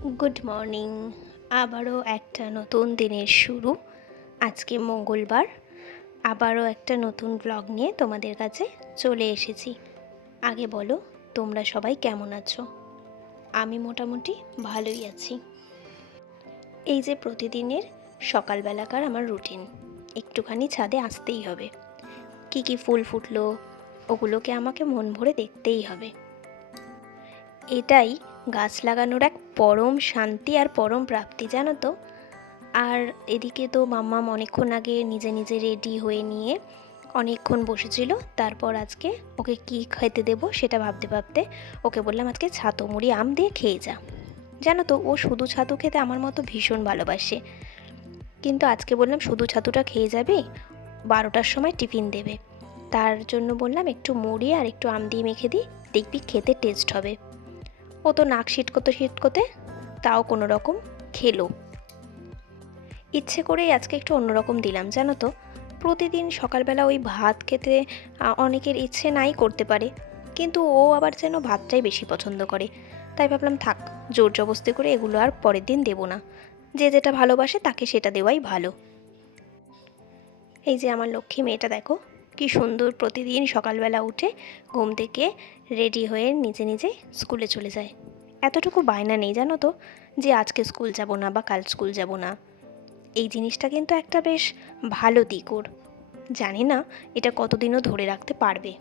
Good morning. আবারও একটা নতুন দিনের শুরু। আজকে মঙ্গলবার, আবারও একটা নতুন ব্লগ নিয়ে তোমাদের কাছে চলে এসেছি। আগে বলো, তোমরা সবাই কেমন আছো? আমি মোটামুটি ভালোই আছি। এই যে প্রতিদিনের সকালবেলাকার আমার রুটিন, একটুখানি ছাদে আসতেই হবে। কি কি ফুল ফুটলো ওগুলোকে আমাকে মন ভরে দেখতেই হবে। এটাই গাছ লাগানোর এক পরম শান্তি আর পরম প্রাপ্তি, জানো তো। আর এদিকে তো মাম্মাম অনেকক্ষণ আগে নিজে নিজে রেডি হয়ে নিয়ে অনেকক্ষণ বসেছিল। তারপর আজকে ওকে কি খেতে দেবো সেটা ভাবতে ভাবতে ওকে বললাম আজকে ছাতু মুড়ি আম দিয়ে খেয়ে যা। জানো তো, ও শুধু ছাতু খেতে আমার মতো ভীষণ ভালোবাসে, কিন্তু আজকে বললাম শুধু ছাতুটা খেয়ে যাবি, 12টার সময় টিফিন দেবে। তার জন্য বললাম একটু মুড়ি আর একটু আম দিয়ে মেখে দিই, দেখবি খেতে টেস্ট হবে। ও তো নাক সিটকোতে তাও কোনো রকম খেলো। ইচ্ছে করেই আজকে একটু অন্যরকম দিলাম, জানো তো। প্রতিদিন সকালবেলা ওই ভাত খেতে অনেকের ইচ্ছে নাই করতে পারে, কিন্তু ও আবার যেন ভাতটাই বেশি পছন্দ করে। তাই ভাবলাম থাক, জোর জবস্তি করে এগুলো আর পরের দিন দেবো না। যে যেটা ভালোবাসে তাকে সেটা দেওয়াই ভালো। এই যে আমার লক্ষ্মী মেয়েটা দেখো, কি সুন্দর প্রতিদিন সকালবেলা উঠে ঘুম থেকে রেডি হয়ে নিজে নিজে স্কুলে চলে যায়। এতটুকু বায়না নেই, জানো তো, যে আজকে স্কুল যাব না বা কাল স্কুল যাব না। এই জিনিসটা কিন্তু একটা বেশ ভালো দিক ওর। জানি না এটা কতদিনও ধরে রাখতে পারবে।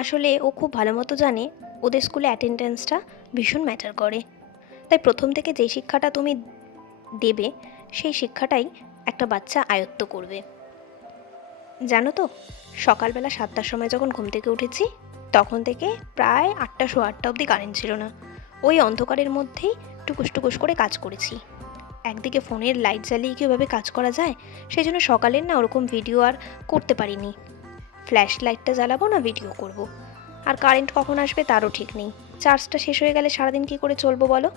আসলে ও খুব ভালো মতো জানে ওদের স্কুলে অ্যাটেন্ডেন্সটা ভীষণ ম্যাটার করে। তাই প্রথম থেকে যেই শিক্ষাটা তুমি দেবে সেই শিক্ষাটাই একটা বাচ্চা আয়ত্ত করবে। জানো তো, সকালবেলা 7টার সময় যখন ঘুম থেকে উঠেছি তখন থেকে প্রায় 8টা অবধি কারেন্ট ছিল না। ওই অন্ধকারের মধ্যেই টুকুস টুকুস করে কাজ করেছি। একদিকে ফোনের লাইট জ্বালিয়ে কীভাবে কাজ করা যায় সেই জন্য সকালের না ওরকম ভিডিও আর করতে পারিনি। ফ্ল্যাশ লাইটটা জ্বালাবো না ভিডিও করব। আর কারেন্ট কখন আসবে তারও ঠিক নেই। চার্জটা শেষ হয়ে গেলে সারাদিন কী করে চলবো বলো।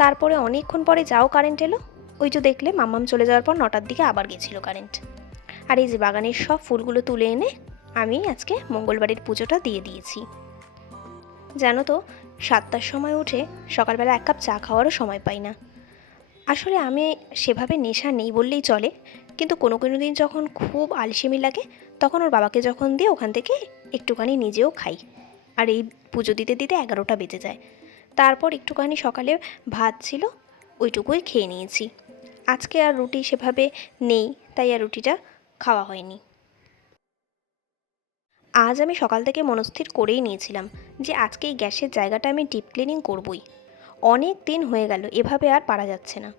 তারপরে অনেকক্ষণ পরে যাও কারেন্ট এলো। ওই যে দেখলে মাম্মাম চলে যাওয়ার পর 9টার দিকে আবার গেছিলো কারেন্ট। আর এই যে বাগানের সব ফুলগুলো তুলে এনে আমি আজকে মঙ্গলবারের পুজোটা দিয়ে দিয়েছি। জানো তো, 7টার সময় উঠে সকালবেলা 1 কাপ চা খাওয়ারও সময় পাই না। আসলে আমি সেভাবে নেশা নেই বললেই চলে, কিন্তু কোনো কোনো দিন যখন খুব আলসেমি লাগে তখন ওর বাবাকে যখন দিয়ে ওখান থেকে একটুখানি নিজেও খাই। আর এই পুজো দিতে দিতে 11টা বেজে যায়। তারপর একটুখানি সকালে ভাত ছিল, ওইটুকুই খেয়ে নিয়েছি। আজকে আর রুটি সেভাবে নেই, তাই আর রুটিটা খাওয়া হয়নি। আজ আমি সকাল থেকে মনস্থির করেই নিয়েছিলাম যে আজকে এই গ্যাসের জায়গাটা আমি ডিপ ক্লিনিং করবই। অনেক দিন হয়ে গেল, এভাবে আর পারা যাচ্ছে না।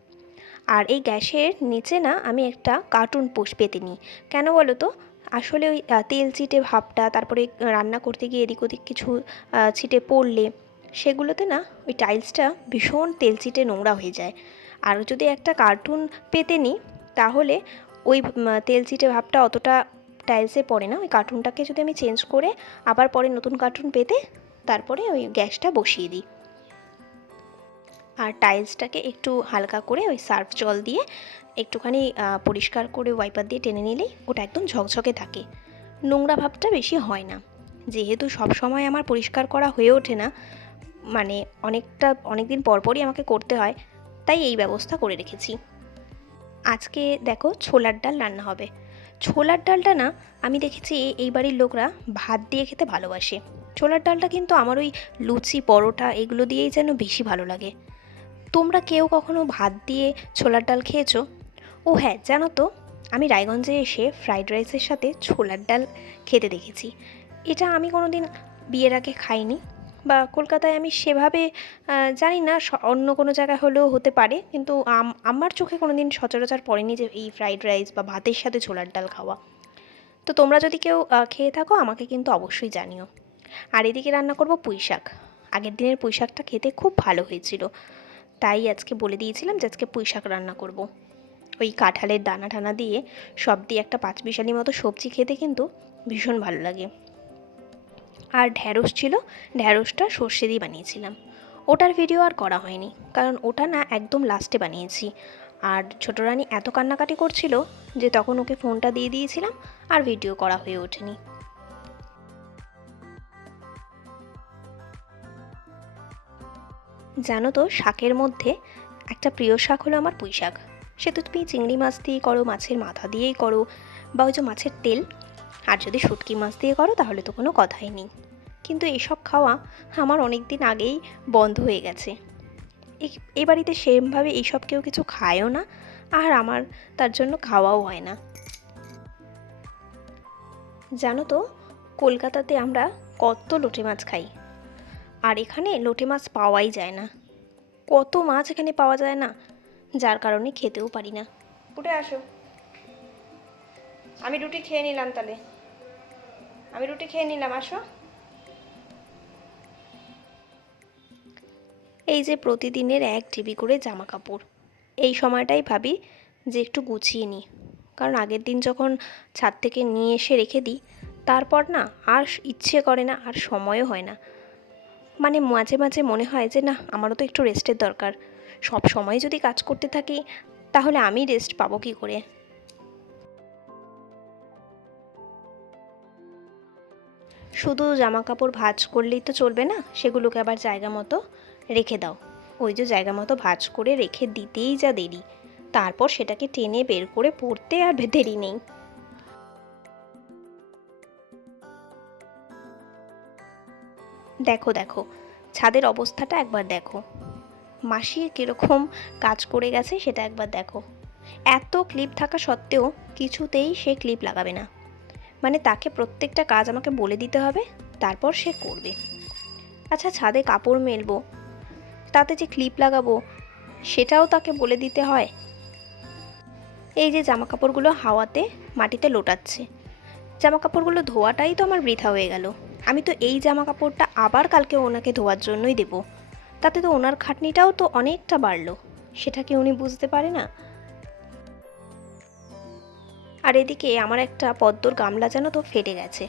আর এই গ্যাসের নিচে না আমি একটা কার্টুন পেতে নিই। কেন বলো তো? আসলে ওই তেল চিটে ভাবটা, তারপরে রান্না করতে গিয়ে এদিক ওদিক কিছু ছিটে পড়লে সেগুলোতে না ওই টাইলসটা ভীষণ তেল চিটে নোংরা হয়ে যায়। আর যদি একটা কার্টুন পেতে নিই তাহলে ওই তেল চিটে ভাবটা অতটা টাইলসে পড়ে না। ওই কার্টুনটাকে যদি আমি চেঞ্জ করে আবার পরে নতুন কার্টুন পেতে তারপরে ওই গ্যাসটা বসিয়ে দিই। আর টাইলসটাকে একটু হালকা করে ওই সার্ফ জল দিয়ে একটুখানি পরিষ্কার করে ওয়াইপার দিয়ে টেনে নিলেই ওটা একদম ঝকঝকে থাকে, নোংরা ভাবটা বেশি হয় না। যেহেতু সব সময় আমার পরিষ্কার করা হয়ে ওঠে না, মানে অনেক দিন পরপরই আমাকে করতে হয়, তাই এই ব্যবস্থা করে রেখেছি। আজকে দেখো ছোলার ডাল রান্না হবে। ছোলার ডালটা না আমি দেখেছি এই বাড়ির লোকরা ভাত দিয়ে খেতে ভালোবাসে। ছোলার ডালটা কিন্তু আমার ওই লুচি পরোটা এগুলো দিয়েই যেন বেশি ভালো লাগে। তোমরা কেউ কখনো ভাত দিয়ে ছোলার ডাল খেয়েছো? ও হ্যাঁ, জানো তো, আমি রায়গঞ্জে এসে ফ্রাইড রাইসের সাথে ছোলার ডাল খেতে দেখেছি। এটা আমি কোনো দিন বিয়ের আগে খাইনি, বা কলকাতায় আমি সেভাবে জানি না, অন্য কোনো জায়গায় হলেও হতে পারে, কিন্তু আমার চোখে কোনো দিন সচরাচর পড়েনি যে এই ফ্রাইড রাইস বা ভাতের সাথে ছোলার ডাল খাওয়া। তো তোমরা যদি কেউ খেয়ে থাকো আমাকে কিন্তু অবশ্যই জানিও। আর এদিকে রান্না করব পুঁই শাক। আগের দিনের পুঁই শাকটা খেতে খুব ভালো হয়েছিল, তাই আজকে বলে দিয়েছিলাম যে আজকে পুঁই শাক রান্না করব। ওই কাঁঠালের দানা টানা দিয়ে সব দিয়ে একটা পাঁচমিশালি মতো সবজি খেতে কিন্তু ভীষণ ভালো লাগে। আর ঢ্যাঁড়স ছিল, ঢ্যাঁড়সটা সর্ষে দিয়ে বানিয়েছিলাম। ওটার ভিডিও আর করা হয়নি, কারণ ওটা না একদম লাস্টে বানিয়েছি। আর ছোটো রানী এত কান্নাকাটি করছিল যে তখন ওকে ফোনটা দিয়ে দিয়েছিলাম, আর ভিডিও করা হয়ে ওঠেনি। জানো তো, শাকের মধ্যে একটা প্রিয় শাক হলো আমার পুঁই শাক। সে তো তুমি চিংড়ি মাছ দিয়ে করো, মাছের মাথা দিয়েই করো, বা ওই যে মাছের তেল, আর যদি শুটকি মাছ দিয়ে করো তাহলে তো কোনো কথাই নেই। কিন্তু এসব খাওয়া আমার অনেক দিন আগেই বন্ধ হয়ে গেছে। এই বাড়িতে সেরমভাবে এইসব কেউ কিছু খায়ও না, আর আমার তার জন্য খাওয়াও হয় না। জানো তো, কলকাতাতে আমরা কত লোটে মাছ খাই, আর এখানে লোটে মাছ পাওয়াই যায় না। কত মাছ এখানে পাওয়া যায় না, যার কারণে খেতেও পারি না। উঠে আসো, আমি রুটি খেয়ে নিলাম। তাহলে আমি রুটি খেয়ে নিলাম, আসো। এই যে প্রতিদিনের এক ঢিবি করে জামা কাপড়, এই সময়টাই ভাবি যে একটু গুছিয়ে নিই, কারণ আগের দিন যখন ছাদ থেকে নিয়ে এসে রেখে দিই, তারপর না আর ইচ্ছে করে না, আর সময়ও হয় না। মানে মাঝে মাঝে মনে হয় যে না, আমারও তো একটু রেস্টের দরকার। সব সময় যদি কাজ করতে থাকি তাহলে আমি রেস্ট পাবো কী করে? শুধু জামা কাপড় ভাঁজ করলেই তো চলবে না, সেগুলোকে আবার জায়গা মতো রেখে দাও। ওই যে জায়গা মতো ভাঁজ করে রেখে দিতেই যা দেরি, তারপর সেটাকে টেনে বের করে পড়তে আর দেরি নেই। দেখো দেখো, ছাদের অবস্থাটা একবার দেখো, মাসি কীরকম কাজ করে গেছে সেটা একবার দেখো। এত ক্লিপ থাকা সত্ত্বেও কিছুতেই সে ক্লিপ লাগাবে না। মানে তাকে প্রত্যেকটা কাজ আমাকে বলে দিতে হবে, তারপর সে করবে। আচ্ছা, ছাদে কাপড় মেলবো, তাতে যে ক্লিপ লাগাবো সেটাও তাকে বলে দিতে হয়। এই যে জামা কাপড়গুলো হাওয়াতে মাটিতে লোটাচ্ছে, জামা কাপড়গুলো ধোয়াটাই তো আমার বৃথা হয়ে গেল। আমি তো এই জামা কাপড়টা আবার কালকে ওনাকে ধোয়ার জন্যই দেব, তাতে তো ওনার খাটনিটাও তো অনেকটা বাড়লো, সেটা কি উনি বুঝতে পারে না? আর এদিকে আমার একটা পদ্মর গামলা যেন তো ফেটে গেছে,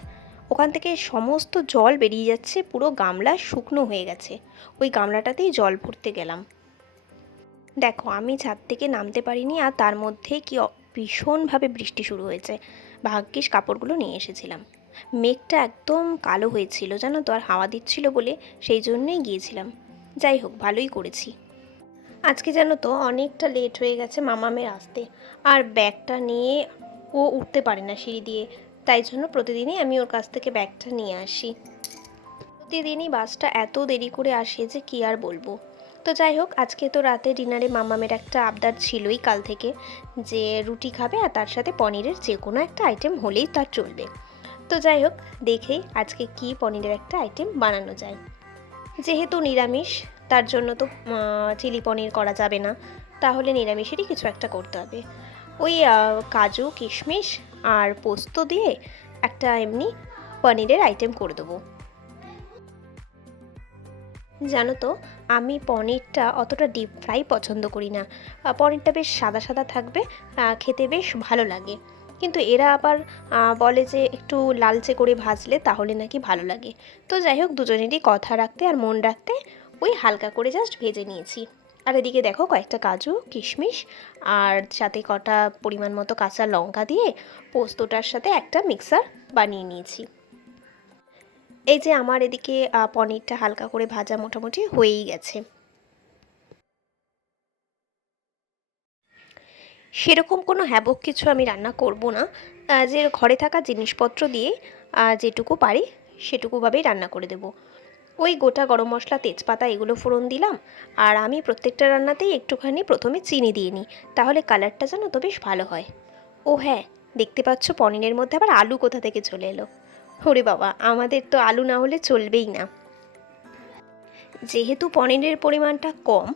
ওখান থেকে সমস্ত জল বেরিয়ে যাচ্ছে, পুরো গামলা শুকনো হয়ে গেছে। ওই গামলাটাতেই জল ভরতে গেলাম, দেখো আমি ছাদ থেকে নামতে পারিনি, আর তার মধ্যে কি ভীষণভাবে বৃষ্টি শুরু হয়েছে। ভাগ্যিস কাপড়গুলো নিয়ে এসেছিলাম। মেঘটা একদম কালো হয়েছিল জানো তো, আর হাওয়া দিচ্ছিল বলে সেই জন্যই গিয়েছিলাম। যাই হোক, ভালোই করেছি। আজকে জানো তো অনেকটা লেট হয়ে গেছে মামামের আসতে, আর ব্যাগটা নিয়ে ও উঠতে পারে না সিঁড়ি দিয়ে, তাই জন্য প্রতিদিনই আমি ওর কাছ থেকে ব্যাগটা নিয়ে আসি। প্রতিদিনই বাসটা এত দেরি করে আসে যে কী আর বলবো। তো যাই হোক, আজকে তো রাতে ডিনারে মামামের একটা আবদার ছিলই কাল থেকে, যে রুটি খাবে আর তার সাথে পনিরের যে কোনো একটা আইটেম হলেই তার চলবে। তো যাই হোক, দেখেই আজকে কি পনিরের একটা আইটেম বানানো যায়। যেহেতু নিরামিষ, তার জন্য তো চিলি পনির করা যাবে না, তাহলে নিরামিষেরই কিছু একটা করতে হবে। ওই কাজু কিশমিশ আর পোস্ত দিয়ে একটা এমনি পনিরের আইটেম করে দেবো। জানো তো, আমি পনিরটা অতটা ডিপ ফ্রাই পছন্দ করি না। পনিরটা বেশ সাদা সাদা থাকবে, খেতে বেশ ভালো লাগে। কিন্তু এরা আবার বলে যে একটু লালচে করে ভাজলে তাহলে নাকি ভালো লাগে। তো যাই হোক, দুজনেরই কথা রাখতে আর মন রাখতে ওই হালকা করে জাস্ট ভেজে নিয়েছি। আর এদিকে দেখো, কয়েকটা কাজু কিশমিশ আর সাথে কটা পরিমাণ মতো কাঁচা লঙ্কা দিয়ে পোস্তটার সাথে একটা মিক্সার বানিয়ে নিয়েছি। এই যে আমার এদিকে পনিরটা হালকা করে ভাজা মোটামুটি হয়েই গেছে। সেরকম কোনো হ্যাবক কিছু আমি রান্না করব না, যে ঘরে থাকা জিনিসপত্র দিয়ে যেটুকু পারি সেটুকুভাবেই রান্না করে দেব। ওই গোটা গরম মশলা, তেজপাতা এগুলো ফোড়ন দিলাম, আর আমি প্রত্যেকটা রান্নাতেই একটুখানি প্রথমে চিনি দিয়ে নিই, তাহলে কালারটা যেন তো বেশ ভালো হয়। ও হ্যাঁ, দেখতে পাচ্ছ পনিরের মধ্যে আবার আলু কোথা থেকে চলে এলো। ওরে বাবা, আমাদের তো আলু না হলে চলবেই না। যেহেতু পনিরের পরিমাণটা কম,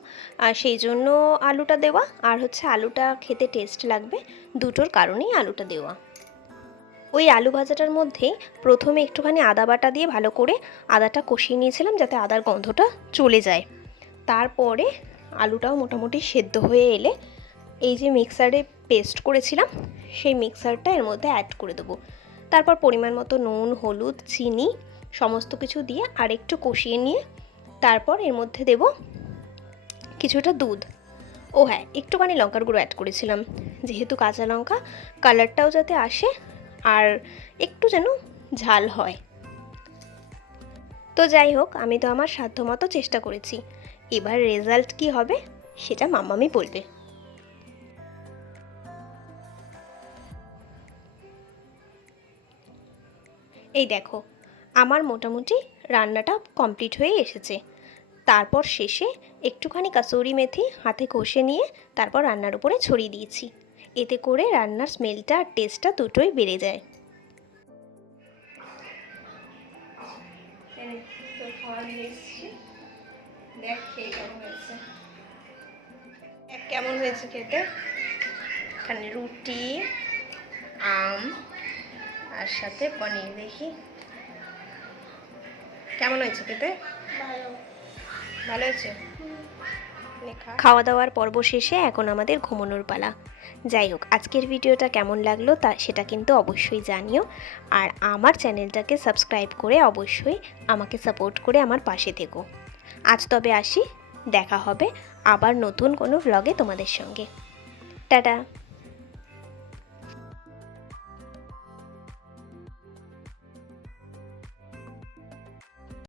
আর সেই জন্য আলুটা দেওয়া, আর হচ্ছে আলুটা খেতে টেস্ট লাগবে, দুটোর কারণেই আলুটা দেওয়া। ওই আলু ভাজাটার মধ্যে প্রথমে একটুখানি আদা বাটা দিয়ে ভালো করে আদাটা কষিয়ে নিয়েছিলাম, যাতে আদার গন্ধটা চলে যায়। তারপরে আলুটাও মোটামুটি সেদ্ধ হয়ে এলে এই যে মিক্সারে পেস্ট করেছিলাম সেই মিক্সারটা এর মধ্যে অ্যাড করে দেবো। তারপর পরিমাণ মতো নুন, হলুদ, চিনি সমস্ত কিছু দিয়ে আর একটু কষিয়ে নিয়ে তারপর এর মধ্যে দেব কিছুটা দুধ। ও হ্যাঁ, একটুখানি লঙ্কার গুঁড়ো অ্যাড করেছিলাম, যেহেতু কাঁচা লঙ্কা, কালারটাও যাতে আসে আর একটু যেন ঝাল হয়। তো যাই হোক, আমি তো আমার সাধ্যমতো চেষ্টা করেছি। এবার রেজাল্ট কি হবে সেটা মাম্মামই বলবে। এই দেখো, আমার মোটামুটি রান্নাটা কমপ্লিট হয়ে এসেছে। তারপর শেষে একটুখানি কাসুরি মেথি হাতে ঘষে নিয়ে তারপর রান্নার উপরে ছড়িয়ে দিয়েছি। এতে করে রান্নার স্মেলটা আর টেস্টটা দুটোই বেড়ে যায়। কেমন হয়েছে খেতে? এখানে রুটি, আম আর সাথে পনির। দেখি কেমন হয়েছে খেতে? ভালো হয়েছে। খাওয়া দাওয়ার পর্ব শেষে এখন আমাদের ঘুমানোর পালা। যাই হোক, আজকের ভিডিওটা কেমন লাগলো সেটা কিন্তু অবশ্যই জানিও। আর আমার চ্যানেলটাকে সাবস্ক্রাইব করে অবশ্যই আমাকে সাপোর্ট করে আমার পাশে থেকো। আজ তবে আসি, দেখা হবে আবার নতুন কোনো ভ্লগে তোমাদের সঙ্গে। টাটা।